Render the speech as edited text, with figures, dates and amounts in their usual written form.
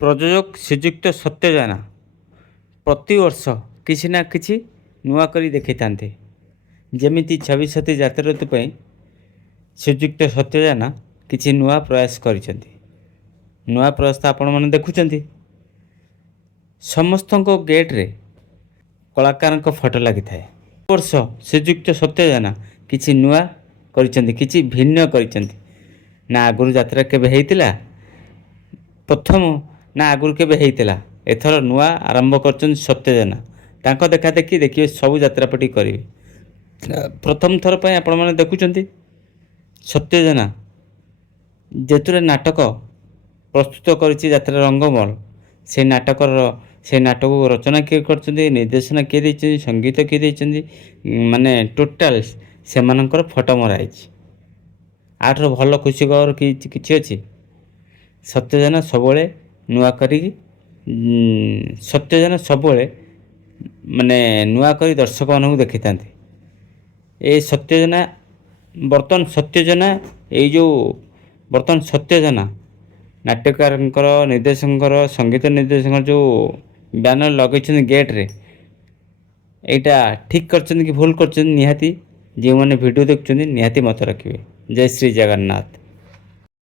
ପ୍ରଯୋଜକ ଶ୍ରୀଯୁକ୍ତ ସତ୍ୟ ଜେନା ପ୍ରତିବର୍ଷ କିଛି ନା କିଛି ନୂଆ କରି ଦେଖାଇଥାନ୍ତି। ଯେମିତି ଛବିଶତି ଜାତୀୟ ଋତୁ ପାଇଁ ଶ୍ରୀଯୁକ୍ତ ସତ୍ୟ ଜେନା କିଛି ନୂଆ ପ୍ରୟାସ କରିଛନ୍ତି। ନୂଆ ପ୍ରୟାସ ତ ଆପଣମାନେ ଦେଖୁଛନ୍ତି। ସମସ୍ତଙ୍କ ଗେଟ୍ରେ କଳାକାରଙ୍କ ଫଟୋ ଲାଗିଥାଏ। ବର୍ଷ ଶ୍ରୀଯୁକ୍ତ ସତ୍ୟ ଜେନା କିଛି ନୂଆ କରିଛନ୍ତି, କିଛି ଭିନ୍ନ କରିଛନ୍ତି। ନା ଆଗରୁ ଯାତ୍ରା କେବେ ହେଇଥିଲା, ପ୍ରଥମ ନା ଆଗରୁ କେବେ ହେଇଥିଲା, ଏଥର ନୂଆ ଆରମ୍ଭ କରିଛନ୍ତି ସତ୍ୟ ଜେନା। ତାଙ୍କ ଦେଖା ଦେଖି ଦେଖିବେ ସବୁ ଯାତ୍ରାପାଟି କରିବେ। ପ୍ରଥମ ଥର ପାଇଁ ଆପଣମାନେ ଦେଖୁଛନ୍ତି ସତ୍ୟ ଜେନା ଯେଥିରେ ନାଟକ ପ୍ରସ୍ତୁତ କରିଛି ଯାତ୍ରା ରଙ୍ଗମହଲ। ସେ ନାଟକକୁ ରଚନା କିଏ କରିଛନ୍ତି, ନିର୍ଦ୍ଦେଶନା କିଏ ଦେଇଛନ୍ତି, ସଙ୍ଗୀତ କିଏ ଦେଇଛନ୍ତି, ମାନେ ଟୋଟାଲ ସେମାନଙ୍କର ଫଟୋ ମରା ହେଇଛି। ଆଠାରୁ ଭଲ ଖୁସି ଖବର କିଛି ଅଛି? ସତ୍ୟ ଜେନା ସବୁବେଳେ ନୂଆ କରିକି ସତ୍ୟ ଜେନା ସବୁବେଳେ ମାନେ ନୂଆ କରି ଦର୍ଶକମାନଙ୍କୁ ଦେଖିଥାନ୍ତି। ଏ ସତ୍ୟ ଜେନା ବର୍ତ୍ତମାନ ସତ୍ୟ ଜେନା ବର୍ତ୍ତମାନ ସତ୍ୟ ଜେନା ନାଟ୍ୟକାରଙ୍କର, ନିର୍ଦ୍ଦେଶକଙ୍କର, ସଙ୍ଗୀତ ନିର୍ଦ୍ଦେଶକଙ୍କର ଯେଉଁ ବ୍ୟାନର ଲଗେଇଛନ୍ତି ଗେଟ୍ରେ, ଏଇଟା ଠିକ୍ କରିଛନ୍ତି କି ଭୁଲ କରିଛନ୍ତି? ନିହାତି ଯେଉଁମାନେ ଭିଡ଼ିଓ ଦେଖୁଛନ୍ତି ନିହାତି ମତ ରଖିବେ। ଜୟ ଶ୍ରୀ ଜଗନ୍ନାଥ।